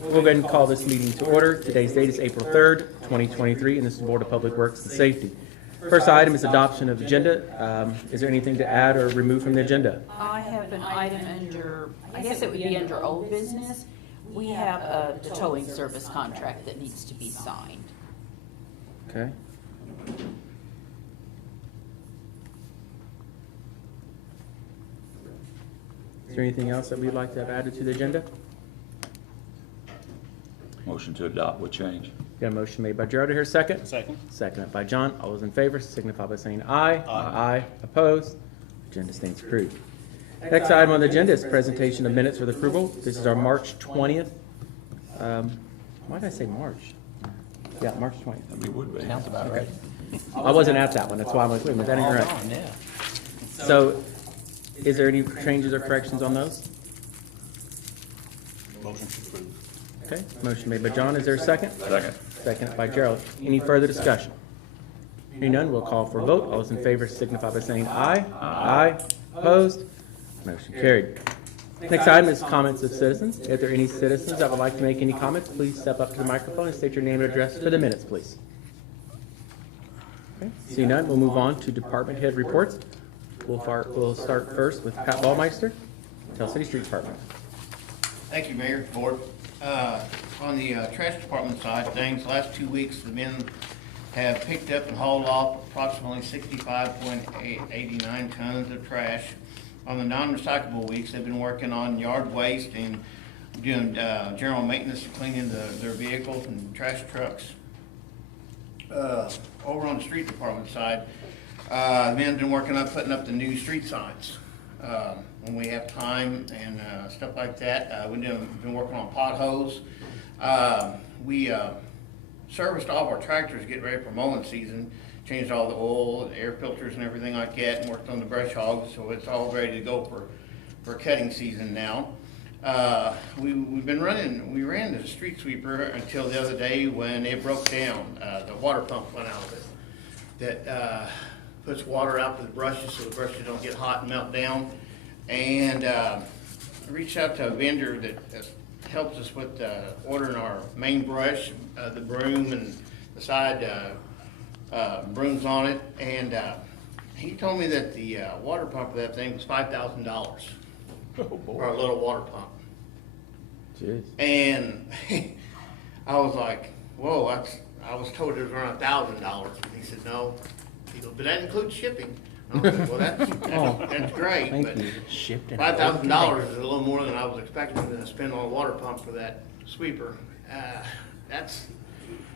We'll go ahead and call this meeting to order. Today's date is April 3rd, 2023, and this is the Board of Public Works and Safety. First item is adoption of agenda. Is there anything to add or remove from the agenda? I have an item under, I guess it would be under old business. We have the towing service contract that needs to be signed. Okay. Is there anything else that we'd like to have added to the agenda? Motion to adopt with change. Got a motion made by Gerald here, second? Second. Seconded by John. All those in favor signify by saying aye. Aye. Opposed? Agenda stands approved. Next item on the agenda is presentation of minutes for the approval. This is our March 20th. Why did I say March? Yeah, March 20th. It would be. Sounds about right. I wasn't at that one, that's why I'm like, wait a minute, that ain't right. Hold on, yeah. So, is there any changes or corrections on those? Motion to approve. Okay, motion made by John. Is there a second? Second. Second by Gerald. Any further discussion? Hearing none, we'll call for a vote. All those in favor signify by saying aye. Aye. Opposed? Motion carried. Next item is comments of citizens. If there are any citizens that would like to make any comments, please step up to the microphone and state your name and address for the minutes, please. Okay, seeing none, we'll move on to department head reports. We'll start first with Pat Ballmeister, Tell City Street Department. Thank you, Mayor, Board. On the trash department side of things, last 2 weeks, the men have picked up and hauled off approximately 65.89 tons of trash. On the non-recyclable weeks, they've been working on yard waste and doing general maintenance, cleaning their vehicles and trash trucks. Over on the street department side, the men have been working on putting up the new street signs. When we have time and stuff like that. We've been working on potholes. We serviced all of our tractors getting ready for mowing season, changed all the oil, the air filters and everything like that, and worked on the brush hogs, so it's all ready to go for cutting season now. We ran the street sweeper until the other day when it broke down. The water pump went out of it. That puts water out to the brushes so the brushes don't get hot and melt down. And I reached out to a vendor that helps us with ordering our main brush, the broom and the side brooms on it. And he told me that the water pump for that thing was $5,000 for a little water pump. Jeez. And I was like, whoa, I was told it was around $1,000. And he said, no. He goes, but that includes shipping. I was like, well, that's great, Thank but you. Shipped in. $5,000 is a little more than I was expecting to spend on a water pump for that sweeper. That's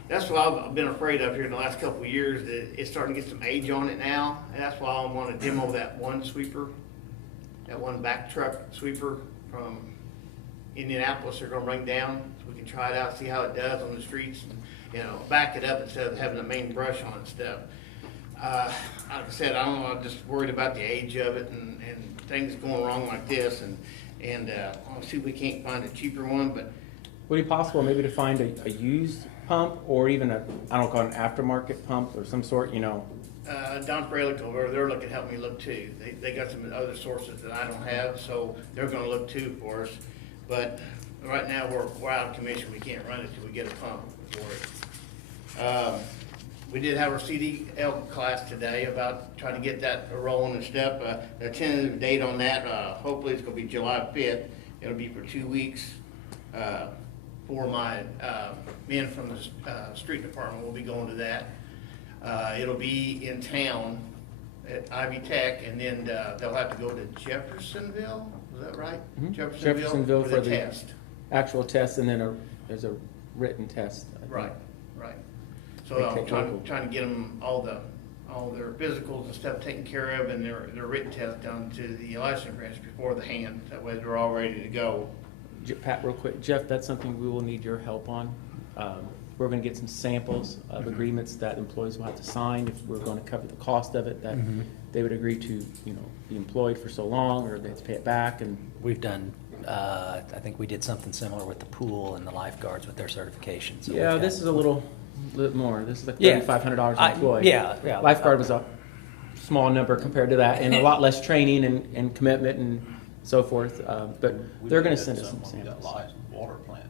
what I've been afraid of here in the last couple of years, that it's starting to get some age on it now. And that's why I want to demo that one sweeper, that one back truck sweeper from Indianapolis they're gonna bring down, so we can try it out, see how it does on the streets, and, back it up instead of having the main brush on and stuff. Like I said, I don't know, I'm just worried about the age of it and things going wrong like this, and I'll see if we can't find a cheaper one, but Would it be possible maybe to find a used pump or even I don't call it an aftermarket pump or some sort, Don Fralick over, they're looking to help me look too. They got some other sources that I don't have, so they're gonna look too for us. But right now, we're out of commission, we can't run it till we get a pump for it. We did have our CDL class today about trying to get that rolling and stuff. The tentative date on that, hopefully it's gonna be July 5th. It'll be for 2 weeks. For my men from the street department will be going to that. It'll be in town at Ivy Tech, and then they'll have to go to Jeffersonville, is that right? Mhm. Jeffersonville for the test. actual test, and then there's a written test. I think. Right. So They I'm take trying local. to get them all their physicals and stuff taken care of, and their written test done to the license branch before the hand. That way they're all ready to go. Pat, real quick, Jeff, that's something we will need your help on. We're going to get some samples of agreements that employees will have to sign if we're going to cover the cost of it, that they would agree to, be employed for so long, or they have to pay it back. And We've done, I think we did something similar with the pool and the lifeguards with their certification. So yeah, we've this got- is a little more. This is like Yeah. $3,500 an employee. Yeah. Lifeguard was a small number compared to that, and a lot less training and commitment and so forth. But they're going to send us some samples. Water plant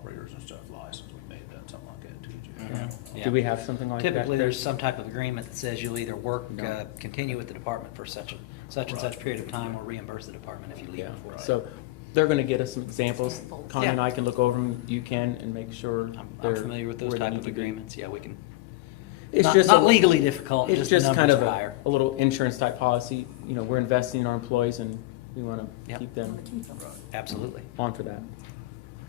operators and stuff licensed, we may have done something like that too, Jim. Yeah. Do we have something like that? Typically, Chris? there's some type of agreement that says you'll either work, No. continue with the department for such and such period of time, or reimburse the department if you leave Yeah, before. so they're gonna get us some examples. Connie and Yeah. I can look over them, you can, and make sure I'm they're familiar with those where they type need of to be. agreements, yeah, we can. It's Not- just not a- legally difficult, It's just the just kind numbers of are a higher. little insurance type policy. You know, we're investing in our employees and we wanna Yep. keep them Absolutely. on for that.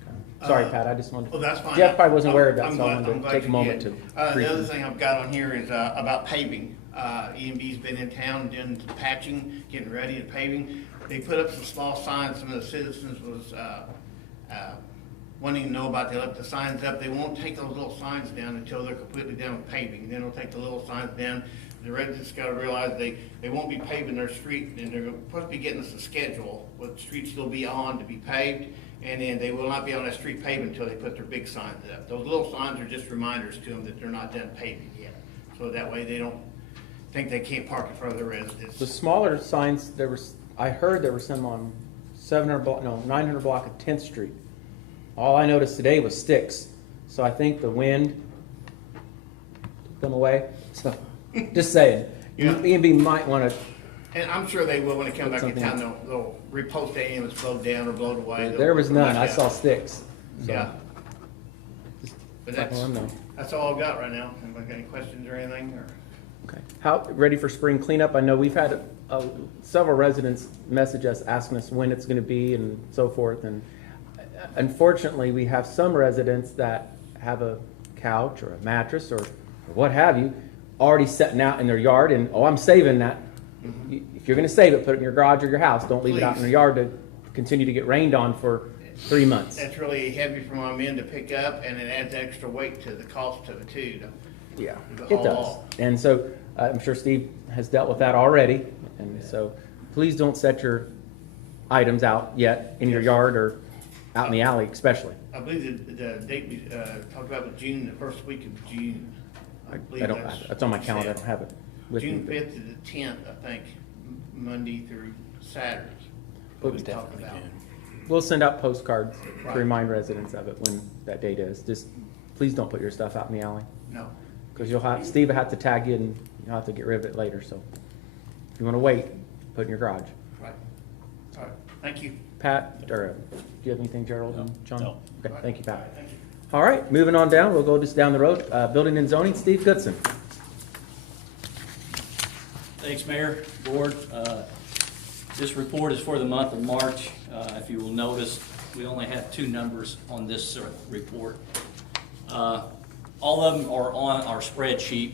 Okay. Sorry, Pat, I just wanted. Oh, that's fine. Jeff probably wasn't aware of that, I'm so I glad- wanted I'm to glad take a you moment did. to. brief The other you. thing I've got on here is about paving. EMB's been in town doing some patching, getting ready and paving. They put up some small signs, some of the citizens was wanting to know about. They left the signs up. They won't take those little signs down until they're completely done with paving. Then they'll take the little signs down. The residents gotta realize they won't be paving their street, and they're supposed to be getting us a schedule, what streets they'll be on to be paved, and then they will not be on that street paved until they put their big signs up. Those little signs are just reminders to them that they're not done paving yet, so that way they don't think they can't park in front of their residence. The smaller signs, I heard there were some on 900 block of 10th Street. All I noticed today was sticks, so I think the wind took them away, so, just saying. Yeah. E&B might wanna, And I'm sure they will, when they come back in Something- town, they'll repost any of it's blowed down or blowed away. there was They'll none, I left saw out. sticks. So, Yeah. But let them know. that's all I've got right now. Anybody got any questions or anything, or? Okay. How, ready for spring cleanup? I know we've had several residents message us, asking us when it's gonna be and so forth, and unfortunately, we have some residents that have a couch or a mattress or what have you, already setting out in their yard, and, oh, I'm saving that. If you're gonna save it, put it in your garage or your house, don't leave it out in Please. your yard to continue to get rained on for 3 months. That's really heavy for my men to pick up, and it adds extra weight to the cost of it too. Yeah, The it whole does. law. And so, I'm sure Steve has dealt with that already, and so, please don't set your items out yet in your Yes. yard or out in the alley especially. I believe the date we talked about was June, the first week of June. I believe don't, it's on my calendar, I don't have it with me. June but- 5th to the 10th, I think, Monday through Saturday. But We talked definitely about. We'll send out postcards to Right. remind residents of it when that date is. Just, please don't put your stuff out in the alley, No. because Steve will have to tag you and you'll have to get rid of it later, so. If you wanna wait, put it in your garage. Right. All right. Thank you. Pat, or, do you have anything, Gerald and John? No. Okay, thank you, All right, Pat. thank you. All right, moving on down, we'll go just down the road, Building and Zoning, Steve Goodson. Thanks, Mayor, Board. This report is for the month of March. If you will notice, we only have 2 numbers on this report. All of them are on our spreadsheet.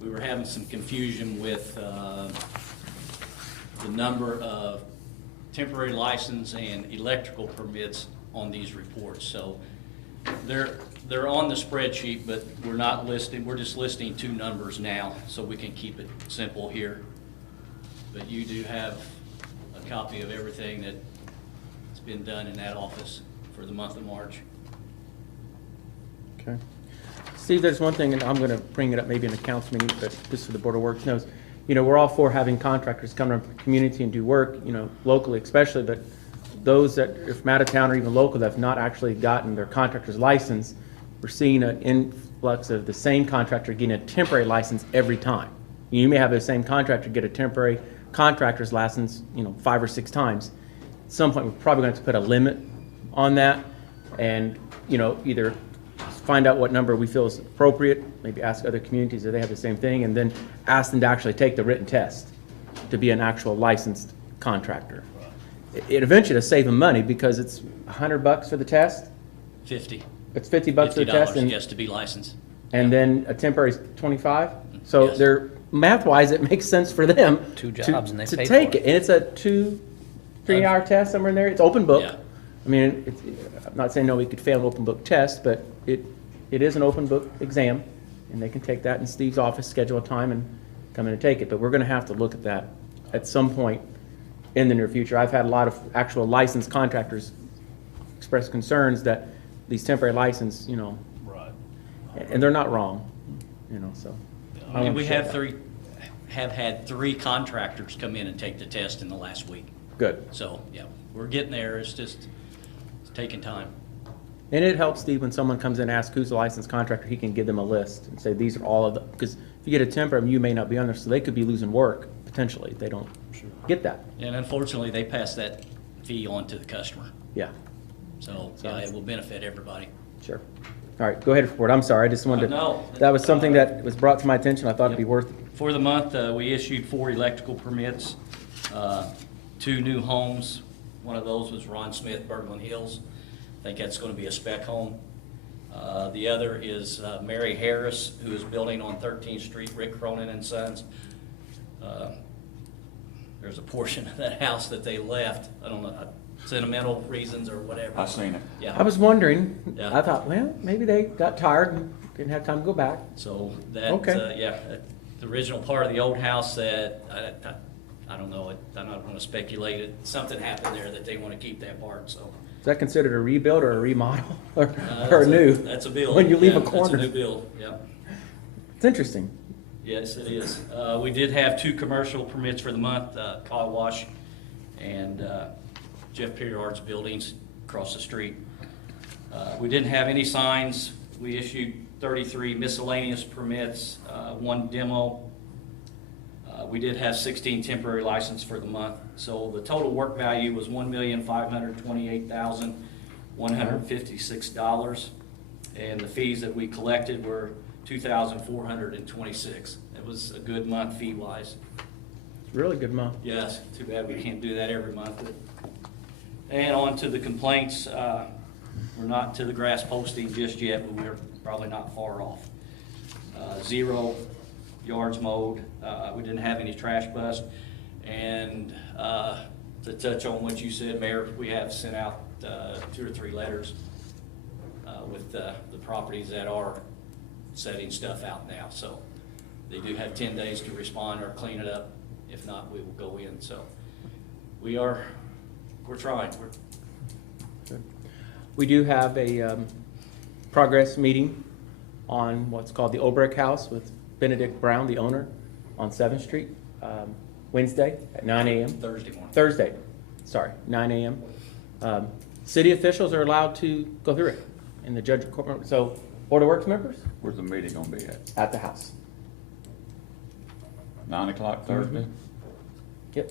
We were having some confusion with the number of temporary license and electrical permits on these reports. So they're on the spreadsheet, but we're not listing, we're just listing 2 numbers now, so we can keep it simple here. But you do have a copy of everything that's been done in that office for the month of March. Okay. Steve, there's one thing, and I'm gonna bring it up maybe in a council meeting, but just so the Board of Works knows. You know, we're all for having contractors come to the community and do work, you know, locally especially, but those that are from out of town or even local that have not actually gotten their contractor's license, we're seeing an influx of the same contractor getting a temporary license every time. You may have the same contractor get a temporary contractor's license, you know, 5 or 6 times. At some point, we're probably going to have to put a limit on that and, you know, either find out what number we feel is appropriate, maybe ask other communities if they have the same thing, and then ask them to actually take the written test to be an actual licensed contractor. It eventually to save them money because it's $100 for the test, 50. it's $50 for the test, $50, and, yes, to be licensed. and then a temporary is 25. So Yes. they're, math-wise, it makes sense for them 2 to- jobs and they to pay take for it. And it's a 2-3 hour test somewhere in there. It's open book. Yeah. I mean, I'm not saying no, we could fail an open book test, but it is an open book exam, and they can take that in Steve's office, schedule a time, and come in and take it. But we're gonna have to look at that at some point in the near future. I've had a lot of actual licensed contractors express concerns that these temporary license, you know, Right. and they're not wrong, you know, so. I And wanna we share have that. had 3 contractors come in and take the test in the last week. Good. So, yeah, we're getting there. It's just, it's taking time. And it helps Steve when someone comes in and asks who's the licensed contractor, he can give them a list and say, these are all of them. Because if you get a temper, you may not be on there, so they could be losing work potentially if they don't get that. And unfortunately, they pass that fee on to the customer. Yeah, So, yeah, it will benefit everybody. sure. All right, go ahead, report. I'm sorry, I just wanted No. to, that was something that was brought to my attention. I thought it'd be worth, For the month, we issued 4 electrical permits, 2 new homes. One of those was Ron Smith, Berglund Hills. I think that's going to be a spec home. The other is Mary Harris, who is building on 13th Street, Rick Cronin and Sons. There's a portion of that house that they left, I don't know, sentimental reasons or whatever. I seen it. Yeah. I was wondering, Yeah. I thought, well, maybe they got tired and didn't have time to go back. So that, Okay. yeah, the original part of the old house that, I don't know, I'm not gonna speculate it. Something happened there that they wanna keep that part, so. Is that considered a rebuild or a remodel or or a That's new? That's a build. When you leave Yeah, a corner. That's a new build, yeah. It's interesting. Yes, it is. We did have 2 commercial permits for the month, car wash and Jeff Perryard's buildings across the street. We didn't have any signs. We issued 33 miscellaneous permits, 1 demo. We did have 16 temporary licenses for the month. So the total work value was $1,528,156. And the fees that we collected were $2,426. It was a good month fee-wise. It's a really good month. Yes, too bad we can't do that every month. And on to the complaints, we're not to the grass posting just yet, but we're probably not far off. 0 yards mowed, we didn't have any trash bust, and to touch on what you said, Mayor, we have sent out 2 or 3 letters with the properties that are setting stuff out now, so they do have 10 days to respond or clean it up. If not, we will go in, so we're trying. We do have a progress meeting on what's called the Olbrich House with Benedict Brown, the owner, on 7th Street, Wednesday at 9 a.m. Thursday morning. Thursday, sorry, 9 a.m. City officials are allowed to go through it in the judge courtroom. So, Board of Works members Where's the meeting gonna be at? at the house. 9 o'clock Thursday? Yep.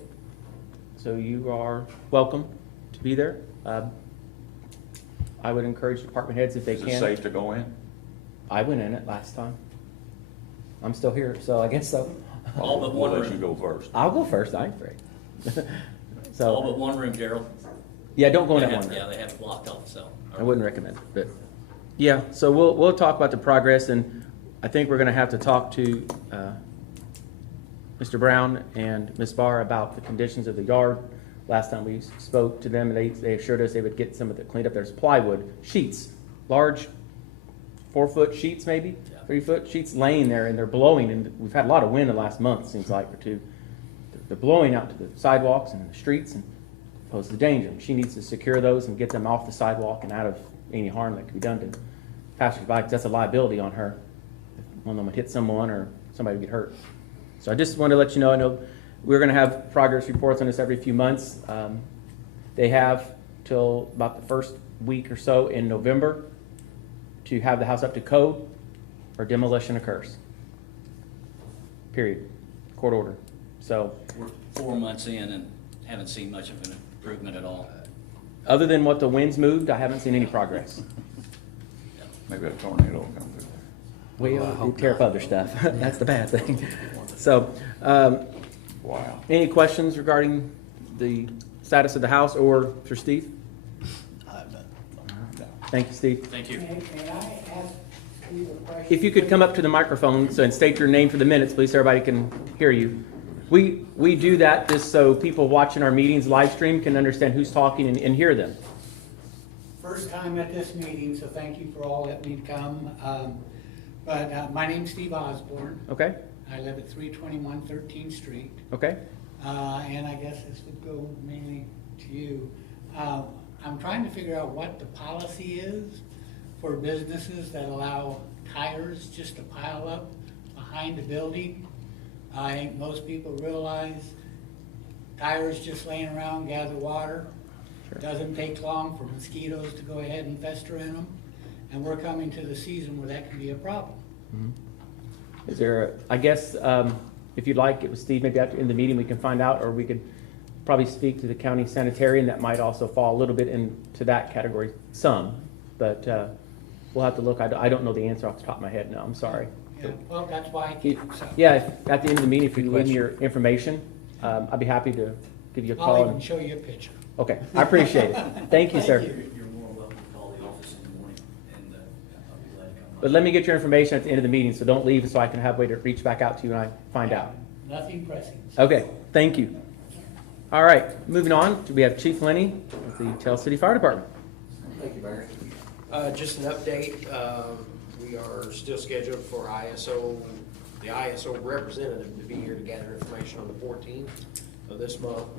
So you are welcome to be there. I would encourage department heads if they Is it can. safe to go in? I went in it last time. I'm still here, so I guess so. All but one We'll let you room. go first. I'll go first, I ain't afraid. All but So, one room, Gerald. yeah, don't go in They that have- one. Yeah, they have it blocked off, so. I wouldn't recommend it, but, yeah, so we'll talk about the progress, and I think we're gonna have to talk to, Mr. Brown and Ms. Barr about the conditions of the yard. Last time we spoke to them, they assured us they would get some of it cleaned up. There's plywood, sheets, large 4-foot sheets maybe, Yeah. 3-foot sheets laying there, and they're blowing, and we've had a lot of wind the last month, seems like, or 2. They're blowing out to the sidewalks and the streets and pose the danger. She needs to secure those and get them off the sidewalk and out of any harm that could be done to passersby, because that's a liability on her. If one of them would hit someone or somebody would get hurt. So I just wanted to let you know, I know we're gonna have progress reports on this every few months. They have till about the first week or so in November to have the house up to code or demolition occurs. Period. Court order. So, We're 4 months in and haven't seen much of an improvement at all. other than what the winds moved, I haven't seen any progress. Maybe a tornado will come through. Well, they tear up other stuff. That's the bad thing. So, Wow. any questions regarding the status of the house or for Steve? I have none. Thank you, Steve. Thank you. May I ask you a question? If you could come up to the microphone and state your name for the minutes, please, so everybody can hear you. We do that just so people watching our meetings live stream can understand who's talking and hear them. First time at this meeting, so thank you for all letting me come. But my name's Steve Osborne. Okay? I live at 321 13th Street. Okay? And I guess this would go mainly to you. I'm trying to figure out what the policy is for businesses that allow tires just to pile up behind the building. I think most people realize tires just laying around gather water. It doesn't take long for mosquitoes to go ahead and fester in them, and we're coming to the season where that can be a problem. Is there, I guess, if you'd like, it was Steve, maybe after, in the meeting, we can find out, or we could probably speak to the county sanitarian, that might also fall a little bit into that category, some, but we'll have to look. I don't know the answer off the top of my head, no, I'm sorry. Yeah, well, that's why I came, so. Yeah, at the end of the meeting, if you can leave me your information, I'd be happy to give you a I'll call. even show you a picture. Okay, I appreciate it. Thank you, sir. You're more welcome to call the office in the morning, and I'll be glad to come by. But let me get your information at the end of the meeting, so don't leave, so I can have a way to reach back out to you when I find out. Nothing pressing. Okay, thank you. All right, moving on, we have Chief Lenny of the Tell City Fire Department. Thank you, Mayor. Just an update, we are still scheduled for the ISO representative to be here to gather information on the 14th of this month.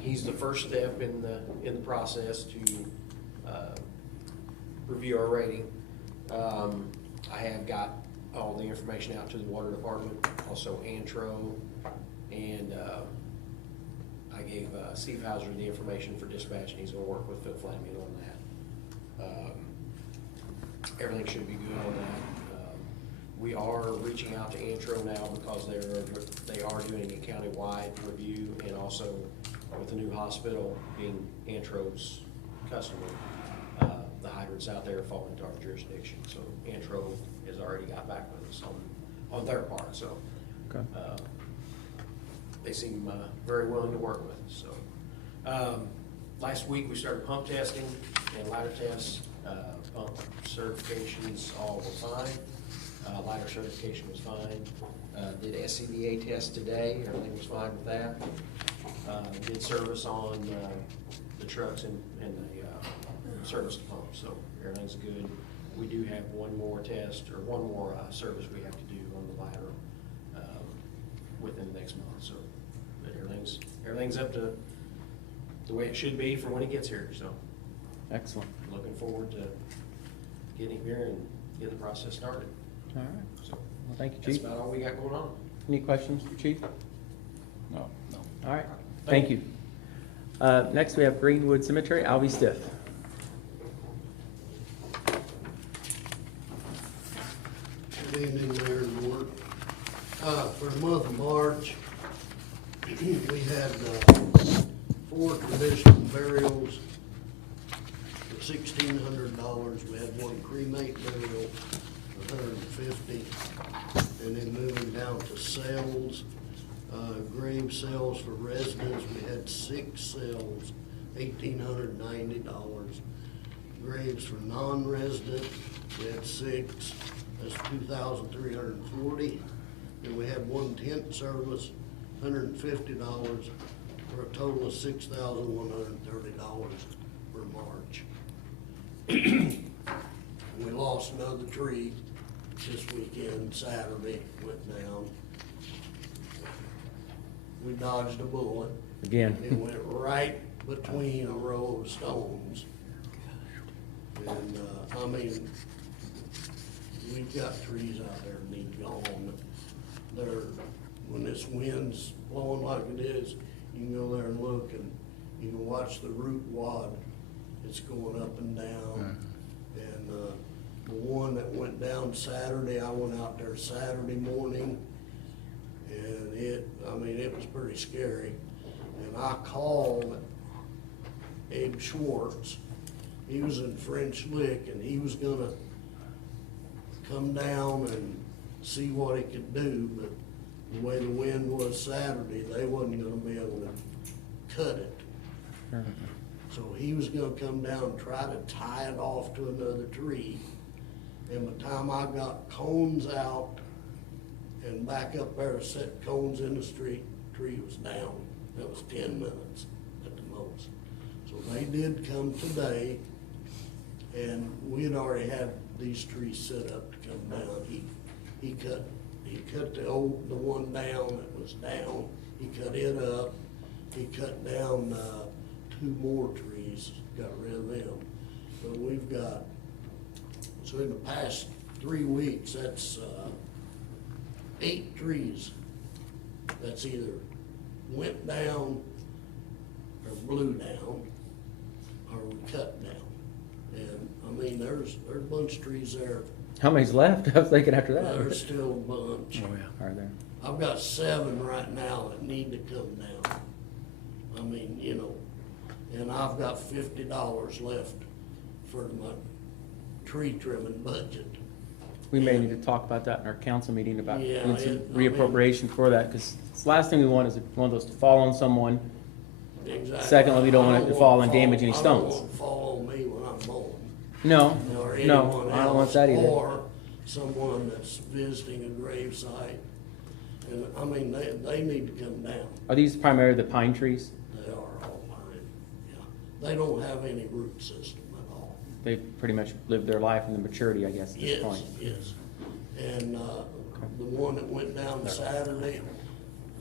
He's the first step in the process to review our rating. I have got all the information out to the water department, also Antro, and I gave Steve Hauser the information for dispatch, and he's gonna work with Phil Flanagan on that. Everything should be good on that. We are reaching out to Antro now because they are doing a countywide review, and also with the new hospital being Antro's customer, the hydrants out there fall into our jurisdiction. So Antro has already got back with us on their part, so. Okay. They seem very willing to work with us, so. Last week, we started pump testing and ladder tests. Pump certifications all were fine. Ladder certification was fine. Did SCBA test today, everything was fine with that. Did service on the trucks and the service the pump, so everything's good. We do have one more test, or one more service we have to do on the ladder within the next month, so but everything's up to the way it should be for when it gets here, so Excellent. looking forward to getting here and getting the process started. All right. So Well, thank you, that's Chief. about all we got going on. Any questions for Chief? No. All right, thank you. Next, we have Greenwood Cemetery, Alvy Stiff. Good evening, Mayor and Board. For the month of March, we had 4 traditional burials for $1,600. We had 1 cremate burial for $150. And then moving down to sales, grave sales for residents, we had 6 sales, $1,890. Graves for non-resident, we had 6, that's $2,340. And we had 1 tent service, $150, for a total of $6,130 for March. We lost another tree this weekend, Saturday, went down. We dodged a bullet. Again. It went right between a row of stones. And, I mean, we've got trees out there that need gone. When this wind's blowing like it is, you can go there and look, and you can watch the root wad. It's going up and down. And the one that went down Saturday, I went out there Saturday morning, and it was pretty scary. And I called Abe Schwartz. He was in French Lick, and he was gonna come down and see what he could do, but the way the wind was Saturday, they wasn't gonna be able to cut it. So he was gonna come down and try to tie it off to another tree. And by the time I got cones out and back up there to set cones in the street, the tree was down. That was 10 minutes at the most. So they did come today, and we had already had these trees set up to come down. He cut the one down that was down. He cut it up. He cut down 2 more trees, got rid of them. But we've got, so in the past 3 weeks, that's 8 trees that's either went down or blew down. are we cutting down? And, I mean, there's a bunch of trees there, How many's left? I was thinking after there's that. still a bunch. Oh, yeah. Are there? I've got 7 right now that need to come down. I mean, you know, and I've got $50 left for my tree trimming budget. We may need to talk about that in our council meeting about Yeah, doing some I mean- reappropriation for that, because the last thing we want is one of those to fall on someone. Exactly. Secondly, we don't want it to I fall and wanna damage any I stones. don't want it to fall on me when I'm mowing. No, Or no, anyone I don't want else, that either. or someone that's visiting a grave site. And, I mean, they need to come down. Are these primarily the pine trees? They are all pine, yeah. They don't have any root system at all. They pretty much lived their life in the maturity, I guess, at this Yes, point. yes. And, the one that went down Saturday,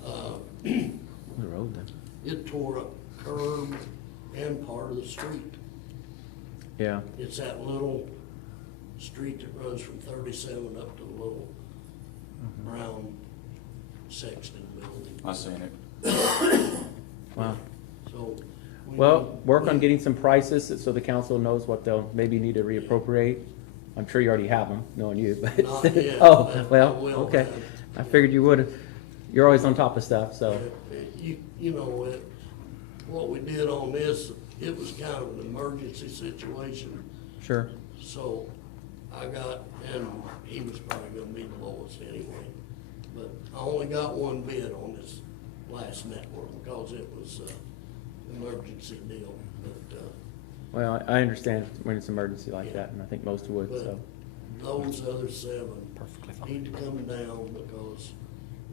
The road then. it tore up curb and part of the street. Yeah, It's that little street that runs from 37 up to the little brown Sexton building. I seen it. wow. So. we Well, need- work on getting some prices so the council knows what they'll maybe need to reappropriate. I'm sure you already have them, knowing you, but. Not yet, Oh, but well, I will okay. have. I figured you would. You're always on top of stuff, so. You know, what we did on this, it was kind of an emergency situation. Sure. So I got, and he was probably gonna be the lowest anyway. But I only got one bid on this last network because it was an emergency deal. But, Well, I understand when it's emergency like that, and I think most would, so. those other 7 Perfectly fine. need to come down because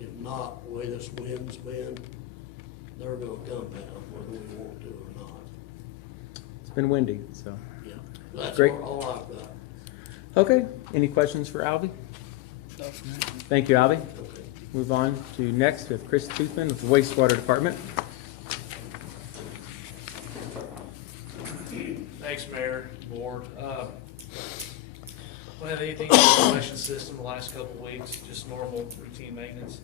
if not, the way this wind's been, they're gonna come down whether we want to or not. It's been windy, so. Yeah, that's Great. all I've got. Okay, any questions for Albie? Thank you, Albie. Okay. Move on to next with Chris Toothman with the wastewater department. Thanks, Mayor, Board. We don't have anything in the collection system the last couple of weeks, just normal routine maintenance.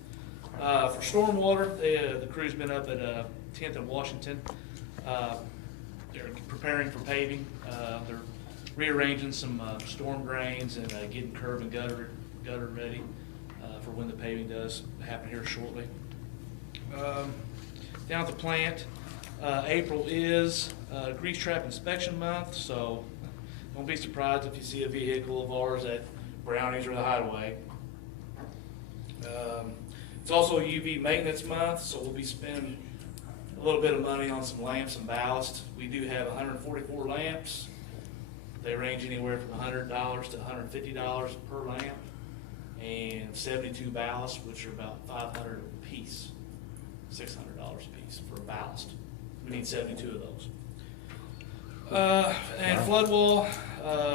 For stormwater, the crew's been up at 10th and Washington. They're preparing for paving. They're rearranging some storm drains and getting curb and gutter ready for when the paving does happen here shortly. Down at the plant, April is grease trap inspection month, so don't be surprised if you see a vehicle of ours at Brownies or the Hideaway. It's also UV maintenance month, so we'll be spending a little bit of money on some lamps and ballast. We do have 144 lamps. They range anywhere from $100 to $150 per lamp, and 72 ballasts, which are about $500 a piece, $600 a piece for a ballast. We need 72 of those. And flood wall,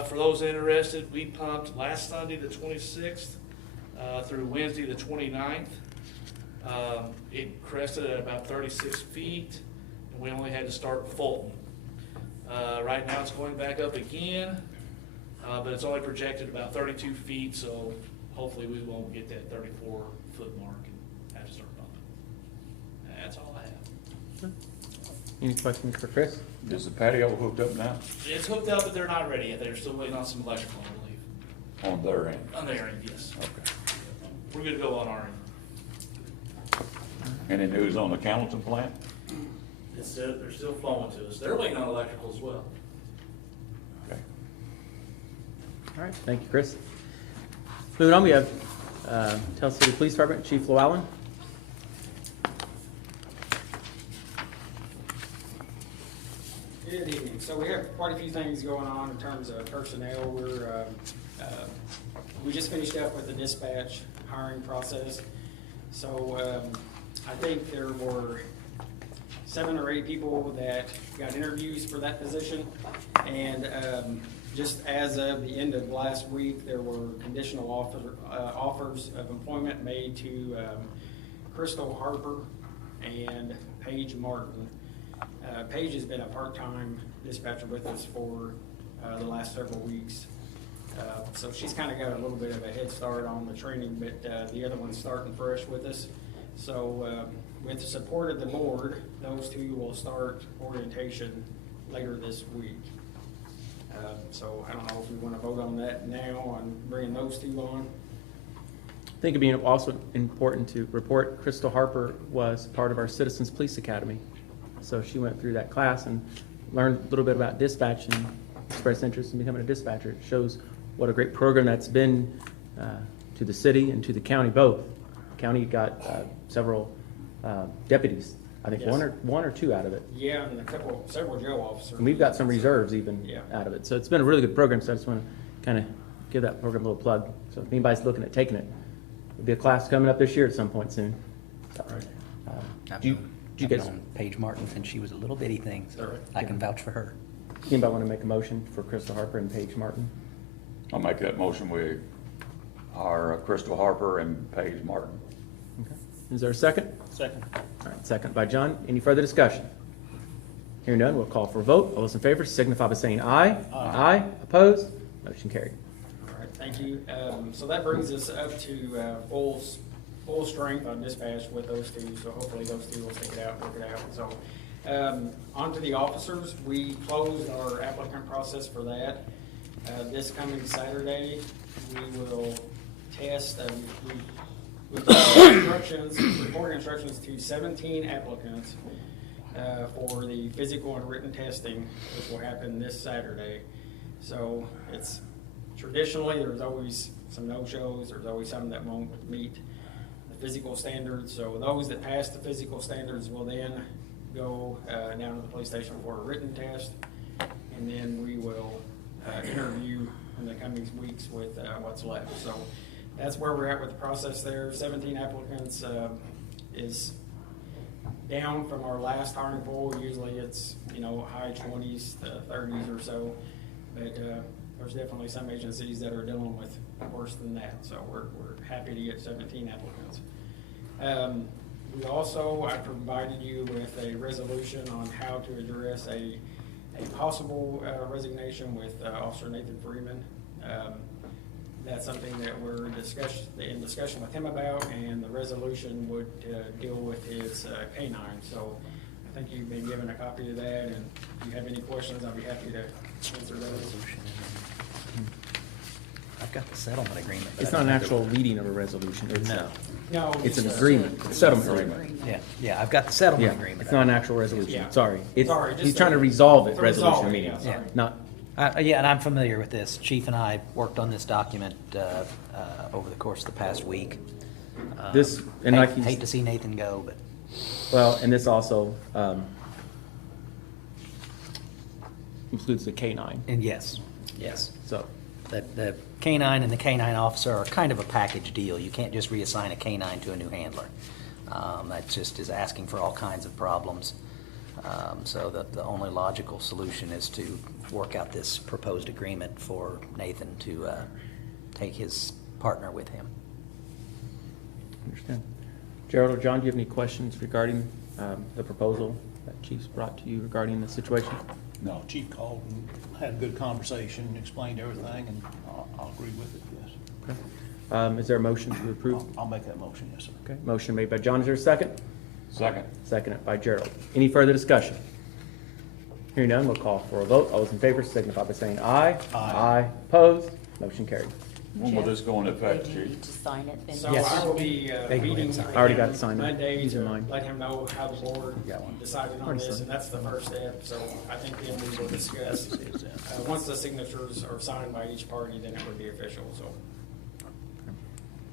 for those interested, we pumped last Sunday, the 26th, through Wednesday, the 29th. It crested at about 36 feet, and we only had to start Fulton. Right now it's going back up again, but it's only projected about 32 feet, so hopefully we won't get that 34-foot mark and have to start pumping. That's all I have. Any questions for Chris? Is the patio hooked up now It's hooked up, but they're not ready yet. They're still waiting on some electrical, I believe. on their end? On their end, yes. Okay. We're good to go on our end. Any news on the Hamilton plant? They're still flowing to us. They're waiting on electrical as well. Okay. All right, thank you, Chris. Moving on, we have Tell City Police Department, Chief Llewellyn. Good evening. So we have quite a few things going on in terms of personnel. We just finished up with the dispatch hiring process. So I think there were 7 or 8 people that got interviews for that position. And just as of the end of last week, there were conditional offers of employment made to Crystal Harper and Paige Martin. Paige has been a part-time dispatcher with us for the last several weeks. So she's kind of got a little bit of a head start on the training, but the other one's starting fresh with us. So with the support of the board, those 2 will start orientation later this week. So I don't know if we want to vote on that now, on bringing those two on. I think it'd be also important to report Crystal Harper was part of our Citizens Police Academy. So she went through that class and learned a little bit about dispatch and expressed interest in becoming a dispatcher. It shows what a great program that's been to the city and to the county both. The county got several deputies, I think Yes. one or two out of it. Yeah, and several jail officers. And we've got some reserves even Yeah. out of it. So it's been a really good program, so I just want to kind of give that program a little plug. So if anybody's looking at taking it, there'll be a class coming up this year at some point soon. So, I've do you known guys, Paige Martin since she was a little bitty thing, so Sorry. I can vouch for her. anybody want to make a motion for Crystal Harper and Paige Martin? I'll make that motion. We hire Crystal Harper and Paige Martin. Okay. Is there a second? Second. All right, second by John. Any further discussion? Hearing none, we'll call for a vote. All those in favor signify by saying aye. Aye. Opposed? Motion carried. All right, thank you. So that brings us up to full strength on dispatch with those two, so hopefully those two will stick it out, work it out. So on to the officers. We closed our applicant process for that. This coming Saturday, we will test, we've reporting instructions to 17 applicants for the physical and written testing, which will happen this Saturday. So it's traditionally, there's always some no-shows, there's always some that won't meet the physical standards. So those that pass the physical standards will then go down to the police station for a written test, and then we will interview in the coming weeks with what's left. So that's where we're at with the process there. 17 applicants is down from our last hiring poll. Usually it's, high 20s to 30s or so, but there's definitely some agencies that are dealing with worse than that. So we're happy to get 17 applicants. We also, I provided you with a resolution on how to address a possible resignation with Officer Nathan Freeman. That's something that we're in discussion with him about, and the resolution would deal with his K-9. So I think you've been given a copy of that, and if you have any questions, I'll be happy to answer those. I've got the settlement agreement. but It's I not don't an have actual reading of a resolution. It's No. No. It's an just, agreement, it's a settlement agreement. Yeah, I've got the settlement Yeah, agreement. it's not an actual resolution. Yeah. Sorry. Sorry, just He's trying to a- resolve it, to resolve resolution it, meetings, yeah, sorry. not, Yeah, and I'm familiar with this. Chief and I worked on this document over the course of the past week. This- and like he's- Hate to see Nathan go, but well, and this also includes the K-9, and yes, so. the K-9 and the K-9 officer are kind of a package deal. You can't just reassign a K-9 to a new handler. That just is asking for all kinds of problems. So the only logical solution is to work out this proposed agreement for Nathan to take his partner with him. Understand. Gerald or John, do you have any questions regarding the proposal that Chief's brought to you regarding the situation? No, Chief called and had a good conversation, explained everything, and I'll agree with it, yes. Okay. Is there a motion to approve? I'll make that motion, yes, sir. Okay, motion made by John, is there a second? Second. Seconded by Gerald. Any further discussion? Hearing none, we'll call for a vote. All those in favor signify by saying aye. Aye. Opposed? Motion carried. When will this go into effect, Do you need Chief? to sign it then? So Yes. I will be They can meeting sign it. with I already got him it signed up. Monday These are to mine. let him know how the board got one. decided on Already this, signed. and that's the first step. So I think then we will discuss, once the signatures are signed by each party, then it would be official, so.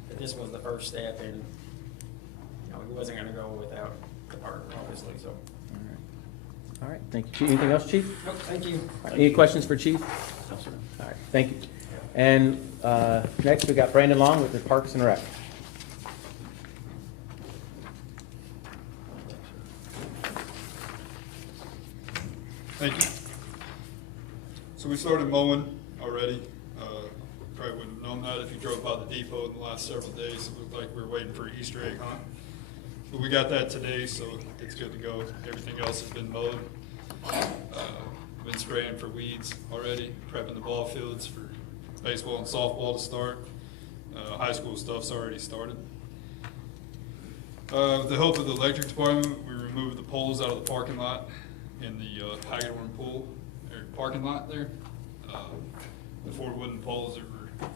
But this was the first step, and, he wasn't gonna go without the partner, obviously, so. All right, thank you. Chief. Anything else, Chief? Nope, thank you. All right, any questions for Chief? All right, thank you. And next, we got Brandon Long with the Parks and Rec. Thank you. So we started mowing already. Probably wouldn't have known that if you drove by the depot in the last several days. It looked like we were waiting for an Easter egg hunt. But we got that today, so it's good to go. Everything else has been mowed. Been spraying for weeds already, prepping the ball fields for baseball and softball to start. High school stuff's already started. With the help of the electric department, we removed the poles out of the parking lot. in the Hagedorn pool, or parking lot there. The 4 wooden poles that were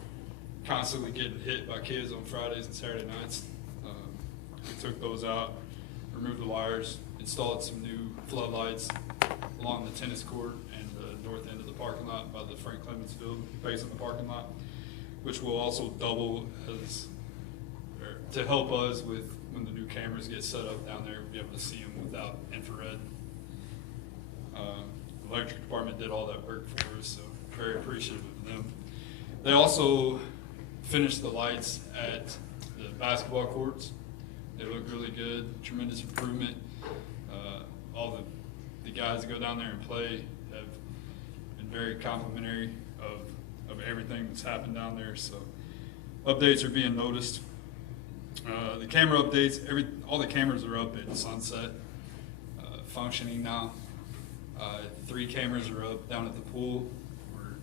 constantly getting hit by kids on Fridays and Saturday nights. We took those out, removed the wires, installed some new floodlights along the tennis court and the north end of the parking lot by the Frank Clemens Field, facing the parking lot, which will also double as, or to help us with when the new cameras get set up down there, we'll be able to see them without infrared. The electric department did all that work for us, so very appreciative of them. They also finished the lights at the basketball courts. They look really good, tremendous improvement. All the guys that go down there and play have been very complimentary of everything that's happened down there, so updates are being noticed. The camera updates, all the cameras are up at Sunset, functioning now. 3 cameras are up down at the pool. We're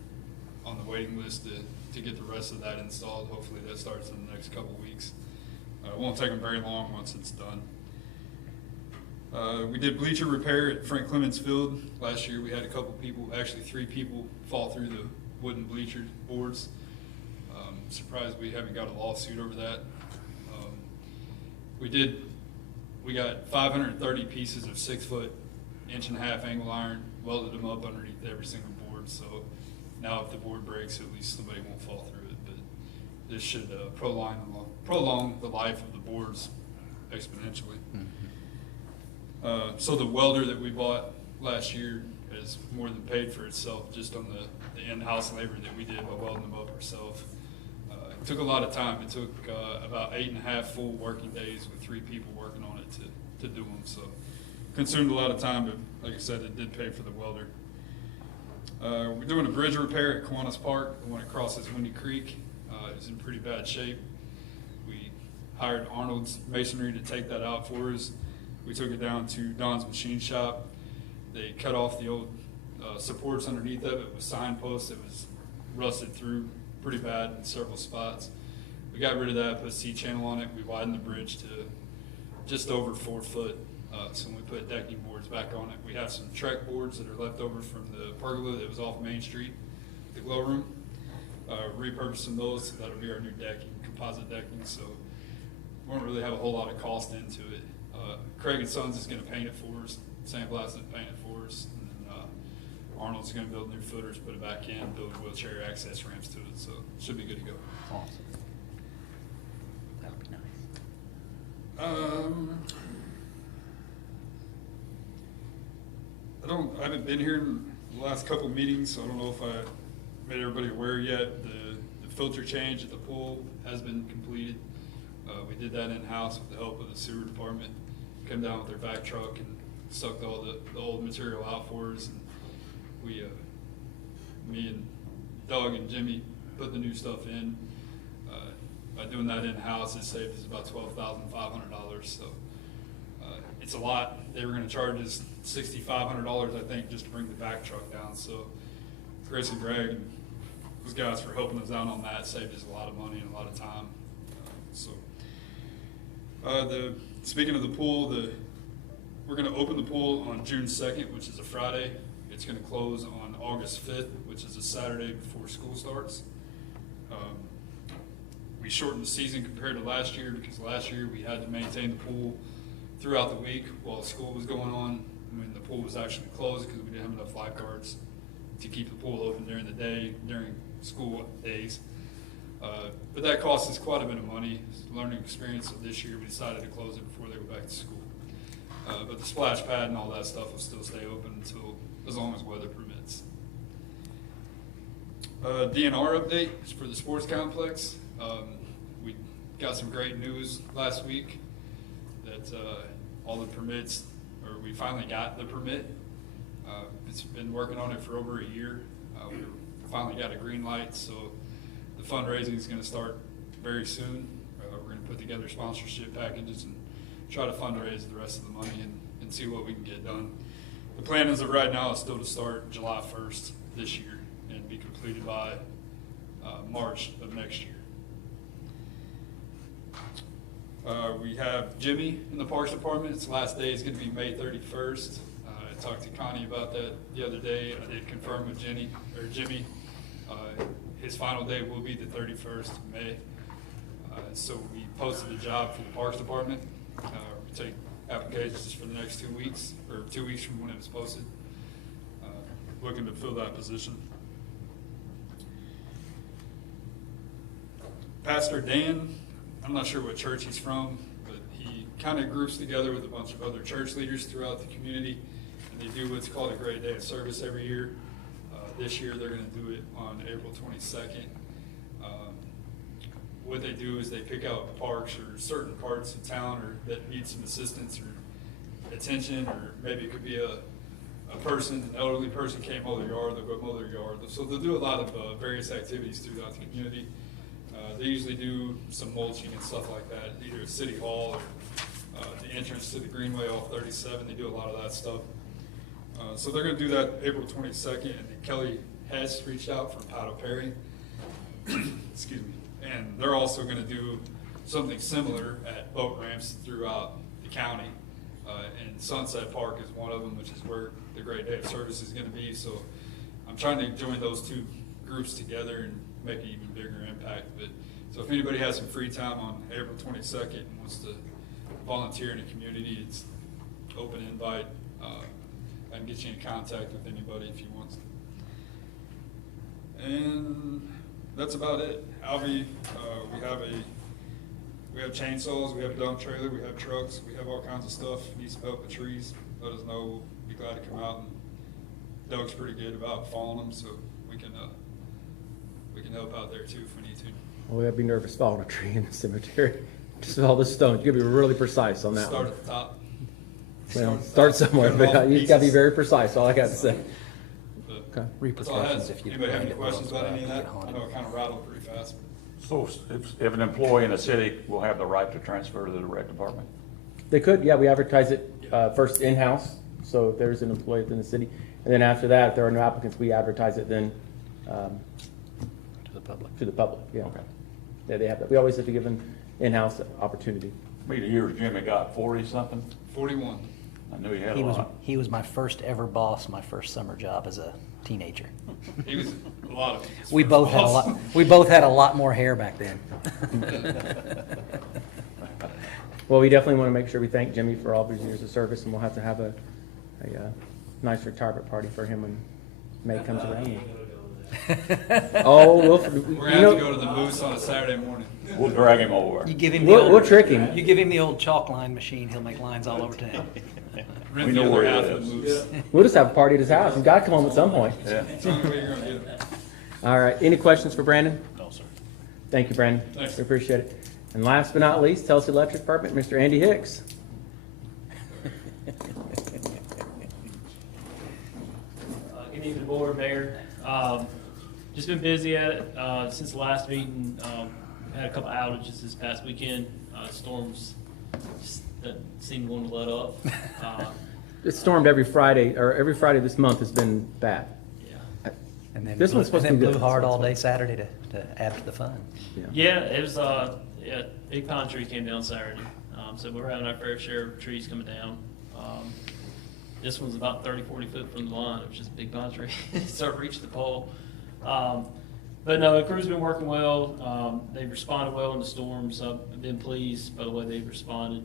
on the waiting list to get the rest of that installed. Hopefully that starts in the next couple weeks. It won't take them very long once it's done. We did bleacher repair at Frank Clemens Field. Last year we had a couple people, actually 3 people, fall through the wooden bleacher boards. Surprised we haven't got a lawsuit over that. We got 530 pieces of 6-foot, 1.5-inch angle iron, welded them up underneath every single board. So now if the board breaks, at least somebody won't fall through it. But this should prolong the life of the boards exponentially. So the welder that we bought last year has more than paid for itself just on the in-house labor that we did by welding them up ourselves. It took a lot of time. It took about 8.5 full working days with 3 people working on it to do them. So consumed a lot of time, but like I said, it did pay for the welder. We're doing a bridge repair at Kiwanis Park, the one that crosses Windy Creek. It's in pretty bad shape. We hired Arnold's Masonry to take that out for us. We took it down to Don's Machine Shop. They cut off the old supports underneath of it with signposts. It was rusted through pretty bad in several spots. We got rid of that, put a C-channel on it. We widened the bridge to just over 4 foot. So when we put decking boards back on it, we have some Trek boards that are left over from the pergola that was off Main Street, the glow room. Repurposing those, so that'll be our new decking, composite decking. So we won't really have a whole lot of cost into it. Craig and Sons is going to paint it for us, sandblast it, paint it for us. And then Arnold's going to build new footers, put it back in, build wheelchair access ramps to it. So it should be good to go. Awesome. That would be nice. I haven't been here in the last couple of meetings, so I don't know if I made everybody aware yet. The filter change at the pool has been completed. We did that in-house with the help of the sewer department. Came down with their vac truck and sucked all the old material out for us. And we, me and Doug and Jimmy put the new stuff in. By doing that in-house, it saved us about $12,500. So it's a lot. They were going to charge us $6,500, I think, just to bring the vac truck down. So Chris and Greg and those guys for helping us out on that saved us a lot of money and a lot of time. Speaking of the pool, we're going to open the pool on June 2nd, which is a Friday. It's going to close on August 5th, which is a Saturday before school starts. We shortened the season compared to last year because last year we had to maintain the pool throughout the week while school was going on. When the pool was actually closed because we didn't have enough lifeguards to keep the pool open during the day, during school days. But that cost us quite a bit of money. It's a learning experience. So this year we decided to close it before they go back to school. But the splash pad and all that stuff will still stay open until as long as weather permits. DNR update is for the sports complex. We got some great news last week that all the permits, or we finally got the permit. It's been working on it for over a year. We finally got a green light, so the fundraising is going to start very soon. We're going to put together sponsorship packages and try to fundraise the rest of the money and see what we can get done. The plan as of right now is still to start July 1st this year and be completed by March of next year. We have Jimmy in the Parks Department. Its last day is going to be May 31st. talked to Connie about that the other day. I did confirm with Jimmy. His final day will be the 31st of May. So we posted the job for the Parks Department. We take applications for the next 2 weeks, or 2 weeks from when it was posted. Looking to fill that position. Pastor Dan, I'm not sure what church he's from, but he kind of groups together with a bunch of other church leaders throughout the community, and they do what's called a Great Day of Service every year. This year they're going to do it on April 22nd. What they do is they pick out parks or certain parts of town or that need some assistance or attention, or maybe it could be a person, an elderly person can't mow their yard, they'll go mow their yard. So they'll do a lot of various activities throughout the community. They usually do some mulching and stuff like that, either at City Hall or the entrance to the Greenway off 37. They do a lot of that stuff. So they're going to do that April 22nd, and Kelly Hess reached out from Pato Perry. Excuse me. And they're also going to do something similar at boat ramps throughout the county. And Sunset Park is one of them, which is where the Great Day of Service is going to be. So I'm trying to join those two groups together and make an even bigger impact. But so if anybody has some free time on April 22nd and wants to volunteer in the community, it's open invite. I can get you in contact with anybody if you want to. And that's about it. Albie, we have chainsaws, we have a dump trailer, we have trucks, we have all kinds of stuff. If you need some help with trees, let us know. We'd be glad to come out. And Doug's pretty good about falling them, so we can help out there too if we need to. Well, I'd be nervous falling a tree in the cemetery. Just all the stones. You gotta be really precise on that Start one. at the top. Well, start somewhere, but you gotta be very precise, all I got to say. Okay. That's all I had. Repercussions if you Anybody have any land it questions well, about any of that? get I haunted. know it kind of rattled pretty fast. So if an employee in a city will have the right to transfer to the rec department? They could, yeah, we advertise it first in-house, so if there's an employee within the city. And then after that, if there are no applicants, we advertise it then To the public. to the public, yeah. Okay. Yeah, they have that. We always have to give them in-house opportunity. How many years Jimmy got, 40-something? 41. I knew he had He a was, lot. he was my first ever boss, my first summer job as a teenager. He was a lot of. We both had a lot, we both had a lot more hair back then. Well, we definitely want to make sure we thank Jimmy for all of his years of service, and we'll have to have a nice retirement party for him when May comes around. Oh, We're gonna have to go to the Moose on a Saturday morning. We'll drag him over. You give him the We'll old, trick him. you give him the old chalk line machine, he'll make lines all over town. Rent We the know other where half it of the is. Moose. We'll just have a party at his house. He's got to come home at some point. Yeah. It's the only way you're gonna get it. All right, any questions for Brandon? No, sir. Thank you, Brandon. Thanks. We appreciate it. And last but not least, Telsey Electric Department, Mr. Andy Hicks. Good evening, board, mayor. Just been busy at it since the last meeting. Had a couple outages this past weekend. Storms just doesn't seem to want to let up. It stormed every Friday, or every Friday this month has been bad. Yeah. And then This blew- one's supposed to and be then good. blew hard all day Saturday to add to the fun. Yeah, it was, yeah, big pine tree came down Saturday. So we're having our fair share of trees coming down. This one's about 30, 40 foot from the line, which is a big pine tree. Start reaching the pole. But no, the crew's been working well. They've responded well in the storms. I've been pleased by the way they've responded.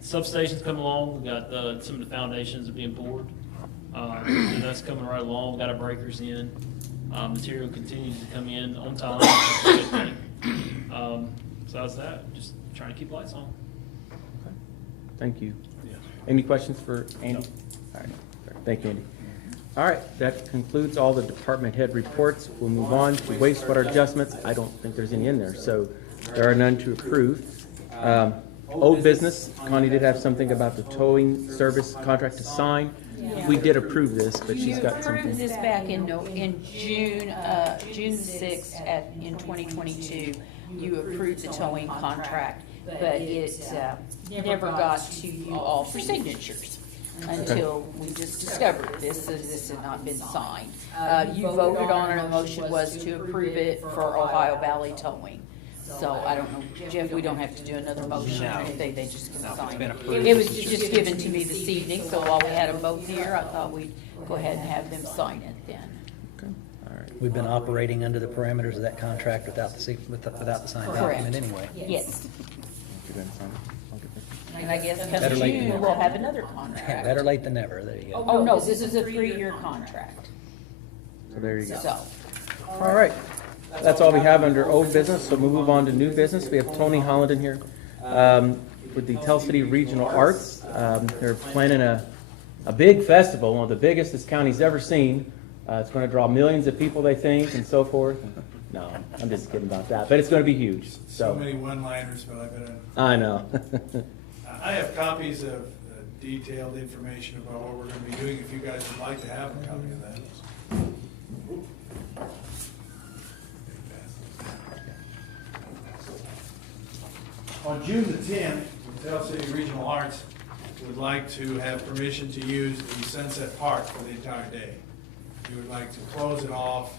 Substations come along. We've got some of the foundations are being poured. So that's coming right along. We've got our breakers in. Material continues to come in on time. So that's that. Just trying to keep lights on. Thank you. Any questions for Andy? All right, thank you, Andy. All right, that concludes all the department head reports. We'll move on to wastewater adjustments. I don't think there's any in there, so there are none to approve. Old business, Connie did have something about the towing service contract to sign. We did approve this, but she's got You approved something. this back in June, June 6th in 2022. You approved the towing contract, but it never got to you all for signatures until we just discovered this had not been signed. You voted on it, and the motion was to approve it for Ohio Valley Towing. So I don't know, Jeff, we don't have to do another motion or No. anything, they just can No, it's sign been it. approved. It was just given to me this evening, so while we had them both here, I thought we'd go ahead and have them sign it then. Okay, all right. We've been operating under the parameters of that contract without the signed Correct. document anyway. Yes, You go ahead and sign it. I'll get this. and I guess Better come late than June, never. we'll have another Better contract. late than never, there you go. Oh, no, this is a 3-year contract, So there you go. so. All right, that's all we have under old business, so we'll move on to new business. We have Tony Holland in here with the Tell City Regional Arts. They're planning a big festival, one of the biggest this county's ever seen. It's going to draw millions of people, they think, and so forth. No, I'm just kidding about that, but it's going to be huge. So many one-liners, but I better. I know. I have copies of detailed information about what we're going to be doing, if you guys would like to have a copy of that. On June the 10th, the Tell City Regional Arts would like to have permission to use the Sunset Park for the entire day. We would like to close it off,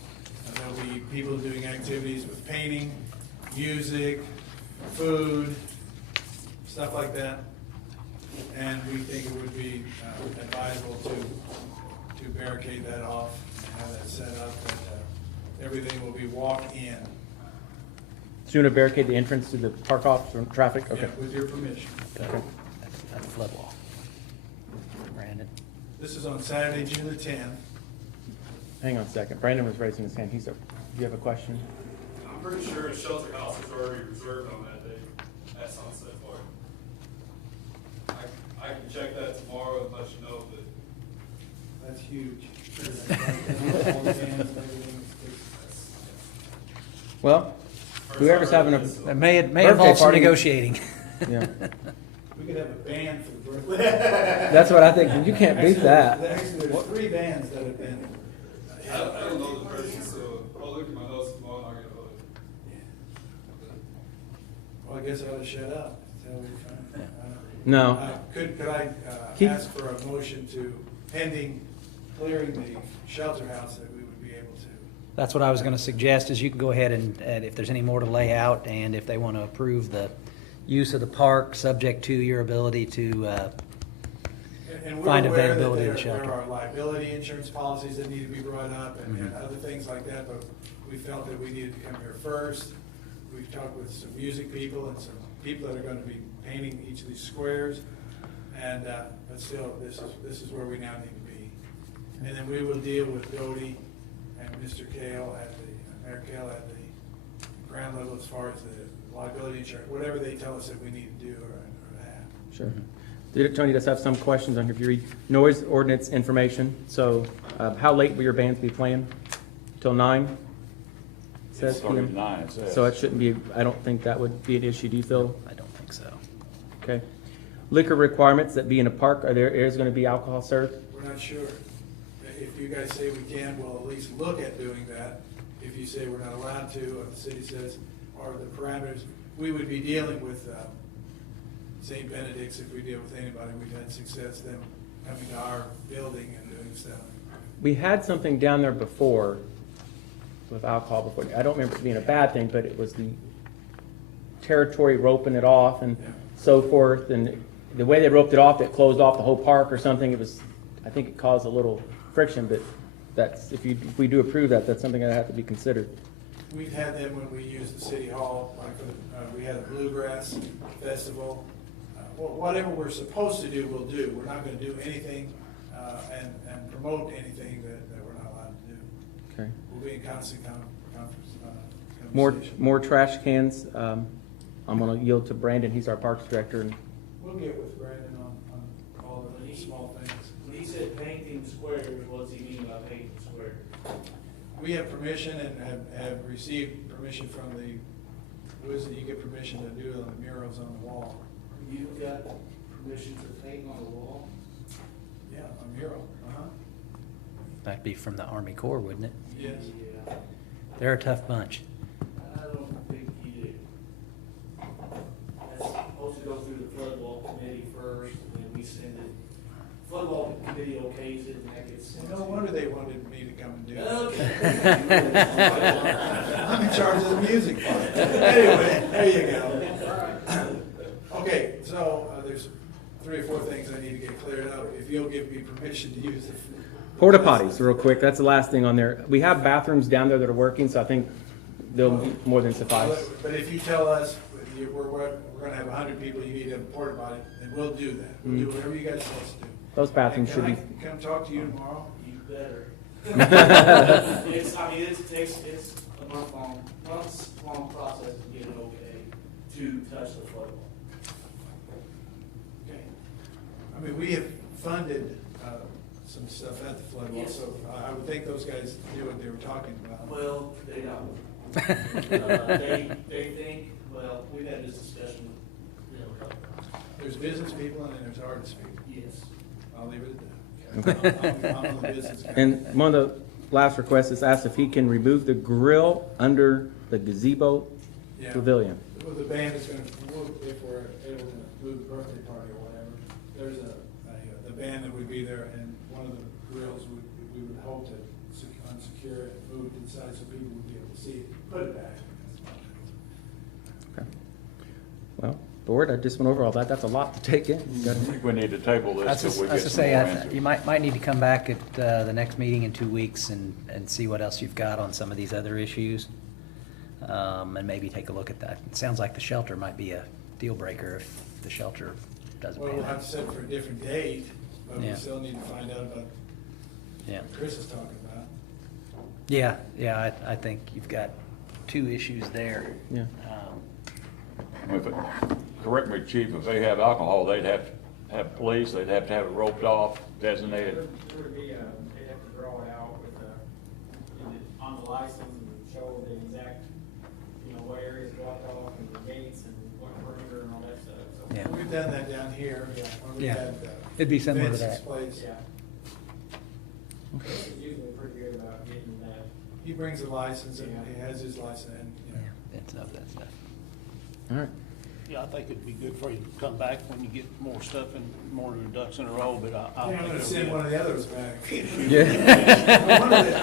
and there'll be people doing activities with painting, music, food, stuff like that. And we think it would be advisable to barricade that off and have that set up, that everything will be walk-in. So you want to barricade the entrance to the park off from traffic? Okay. Yeah, with your permission. Okay. That's a flood wall. Brandon? This is on Saturday, June the 10th. Hang on a second. Brandon was raising his hand. Do you have a question? I'm pretty sure a shelter house is already reserved on that day at Sunset Park. I can check that tomorrow and let you know, but That's huge. Well, whoever's having a It may birthday involve some party- negotiating. Yeah, We could have a band for the birthday. that's what I think. You can't beat that. Actually, there's 3 bands that have been. I don't know the person, so I'll look at my notes tomorrow and I'll get a hold of it. Well, I guess I ought to shut up. Tell me if I- No. Could I Keep- ask for a motion to, pending clearing the shelter house, that we would be able to? That's what I was gonna suggest, is you can go ahead and if there's any more to lay out, and if they want to approve the use of the park, subject to your ability to, And we're find aware that availability of the there shelter. are liability insurance policies that need to be brought up and other things like that, but we felt that we needed to come here first. We've talked with some music people and some people that are going to be painting each of these squares. And, but still, this is where we now need to be. And then we will deal with Doty and Mr. Kale Mayor Kale at the ground level as far as the liability insurance, whatever they tell us that we need to do or have. Sure. Tony does have some questions on here. If you read noise ordinance information, so how late will your bands be playing? Till 9? Says starting at PM? 9, it says. So it shouldn't be, I don't think that would be an issue, do you, Phil? I don't think so. Okay. Liquor requirements that be in a park, are there areas going to be alcohol served? We're not sure. If you guys say we can, we'll at least look at doing that. If you say we're not allowed to, or the city says, or the parameters, we would be dealing with St. Benedict's if we deal with anybody. We've had success them coming to our building and doing stuff. We had something down there before with alcohol before. I don't remember it being a bad thing, but it was the territory roping it off and so forth. And the way they roped it off, it closed off the whole park or something. It was, I think it caused a little friction, but that's, if we do approve that, that's something that have to be considered. We've had them when we used the city hall, like we had a bluegrass festival. Whatever we're supposed to do, we'll do. We're not going to do anything and promote anything that we're not allowed to do. Okay. We'll be in constant conversation. More trash cans. I'm going to yield to Brandon. He's our parks director. And We'll get with Brandon on all of the small things. When he said painting squares, what does he mean by painting squares? We have permission and have received permission from the, who is it, you get permission to do the murals on the wall. You got permission to paint on the wall? Yeah, a mural, That'd be from the Army Corps, wouldn't it? yes. Yeah, They're a tough bunch. I don't think you do. That's supposed to go through the flood wall committee first, and then we send it. Flood wall committee okays it, and that gets sent. No wonder they wanted me to come and do it. Okay. I'm in charge of the music part. Anyway, there you go. Okay, so there's 3 or 4 things I need to get cleared up. If you'll give me permission to use the Porta potties, real quick, that's the last thing on there. We have bathrooms down there that are working, so I think they'll more than suffice. But if you tell us we're gonna have 100 people, you need a porta potty, then we'll do that. We'll do whatever you guys tell us to do. Those bathrooms And should can I come talk to you tomorrow? You better. It's a months-long process to get an okay to touch the flood wall. Okay. I mean, we have funded some stuff at the flood wall, Yes. so I would think those guys knew what they were talking about. Well, they don't. They think, well, we've had this discussion, you know, There's business people and then there's artist people. yes. I'll leave it at that. I'm on the business guy. And one of the last requests is asked if he can remove the grill under the gazebo Yeah. pavilion. Well, the band is gonna, if we're able to move the birthday party or whatever, there's the band that would be there, and one of the grills we would hope to unsecure it, move it inside so people would be able to see it, put it back. Okay. Well, board, I just went over all that. That's a lot to take in. I think we need to table this That's till we to get some say, more answers. you might need to come back at the next meeting in 2 weeks and see what else you've got on some of these other issues. And maybe take a look at that. It sounds like the shelter might be a deal breaker if the shelter doesn't Well, pan we'll have out. to set for a different date, but we Yeah. still need to find out about Yeah. what Chris is talking about. Yeah, I think you've got 2 issues there. Yeah. Correct me, chief, if they have alcohol, they'd have to have police, they'd have to have it roped off, designated. There would be, they'd have to draw it out with, on the license and show the exact, what areas blocked off and the gates and what perimeter and all that stuff, so. Yeah. We've done that down here, when we Yeah. had It'd be similar to Vince's that. place. Yeah. He's usually pretty good about getting that. He brings a license and he has his license and, That's enough, that's enough. All right. Yeah, I think it'd be good for you to come back when you get more stuff and more of your ducks in a row, but I I'm don't gonna think send it'll one be. of the others back. I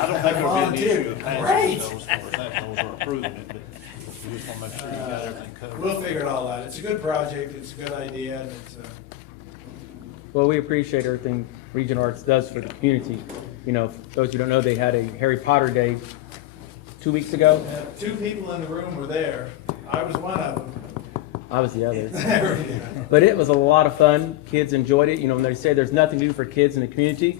don't think it'll be an issue of Great. passing those for those or approving it, but we just wanna make sure you got everything covered. We'll figure it all out. It's a good project, it's a good idea, and it's, Well, we appreciate everything Region Arts does for the community. You know, for those who don't know, they had a Harry Potter Day 2 weeks ago. 2 people in the room were there. I was one of them. I was the other. But it was a lot of fun. Kids enjoyed it. You know, when they say there's nothing to do for kids in the community,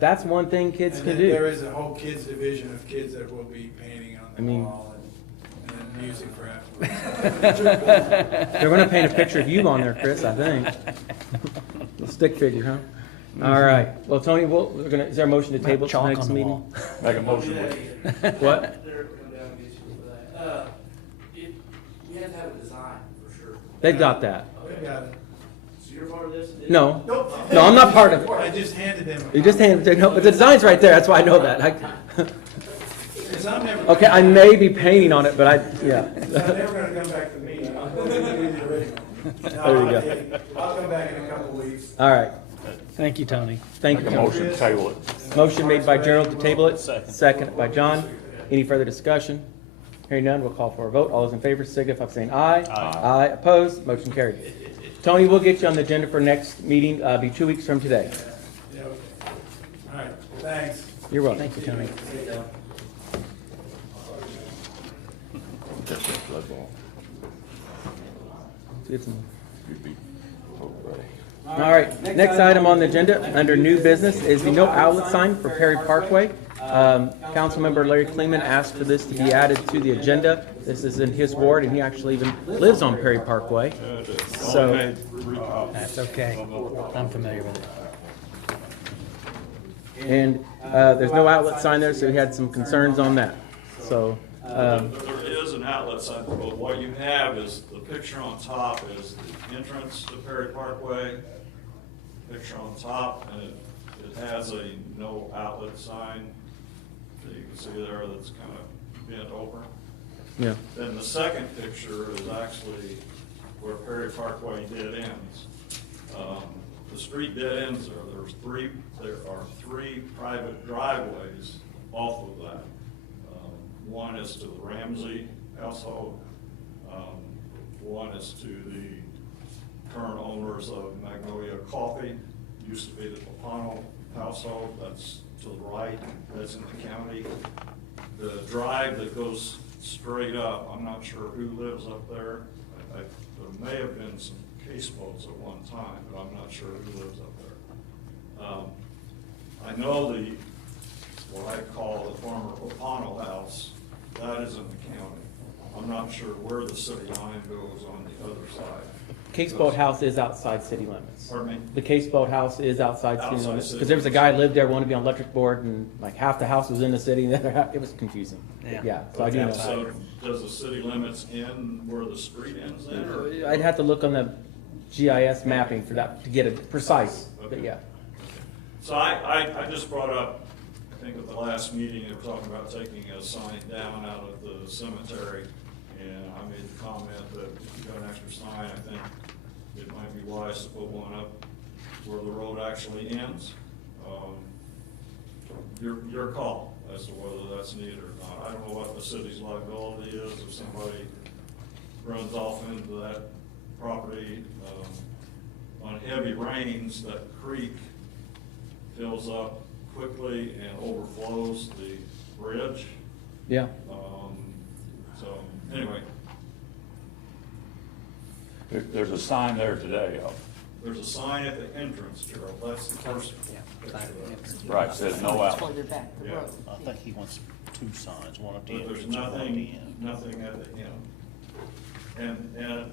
that's one thing kids And can then there do. is a whole kids division of kids that will be painting on I the mean- wall and then music for afterwards. They're gonna paint a picture of you on there, Chris, I think. A stick figure, huh? All right. Well, Tony, is there a motion to table to the Chalk next on the meeting? wall. Make a motion. What? They're coming down and get you for that. We have to have a design, for sure. They've got that. They got it. So you're part of this? No. Nope. No, I'm not part of it. I just handed them. You just handed, no, but the design's right there. That's why I know that. Because I'm never. Okay, I may be painting on it, but yeah. So I'm never gonna come back to the meeting. I'm gonna do the original. There you go. I'll come back in a couple of weeks. All right. Thank you, Tony. Thank you. Make a Tony. motion to table it. Motion made by Gerald to table it, second by John. Any further discussion? Hearing none, we'll call for a vote. All those in favor signify by saying aye. Aye. Opposed? Motion carried. Tony, we'll get you on the agenda for next meeting, be 2 weeks from today. Yeah, okay. All right, thanks. You're welcome. Thank you, Tony. Just that flood wall. It's in- You'd be ready. All right, next item on the agenda, under new business, is the no outlet sign for Perry Parkway. Councilmember Larry Kleeman asked for this to be added to the agenda. This is in his ward, and he actually even lives on Perry Parkway. So, That's okay. I'm familiar with it. and there's no outlet sign there, so he had some concerns on that. So, There is an outlet sign, but what you have is, the picture on top is the entrance to Perry Parkway. Picture on top, and it has a no outlet sign that you can see there that's kind of bent over. yeah. Then the second picture is actually where Perry Parkway dead ends. The street dead ends there are three private driveways off of that. One is to the Ramsey household. One is to the current owners of Magnolia Coffee, used to be the Papano household, that's to the right, that's in the county. The drive that goes straight up, I'm not sure who lives up there. There may have been some case boats at one time, but I'm not sure who lives up there. I know what I call the former Papano house, that is in the county. I'm not sure where the city line goes on the other side. Case Boat House is outside city limits. Pardon me? The Case Boat House is outside city Outside limits, city because there was a guy limits. lived there, wanted to be on electric board, and like half the house was in the city, and the other half, it was confusing. Yeah. So I do know. So does the city limits end where the street ends then, or? I'd have to look on the GIS mapping for that, to get it precise, but Okay. yeah. So I just brought up, I think at the last meeting, they were talking about taking a sign down out of the cemetery. And I made the comment that if you got an extra sign, I think it might be wise to put one up where the road actually ends. Your call as to whether that's needed or not. I don't know what the city's liability is if somebody runs off into that property. On heavy rains, that creek fills up quickly and overflows the bridge. Yeah. So, anyway, There's a sign there today, there's a sign at the entrance, Gerald, that's the first. right, says no out. Further back the Yeah. road. I think he wants two signs, one at the But there's entrance and one at the end. nothing at the end. And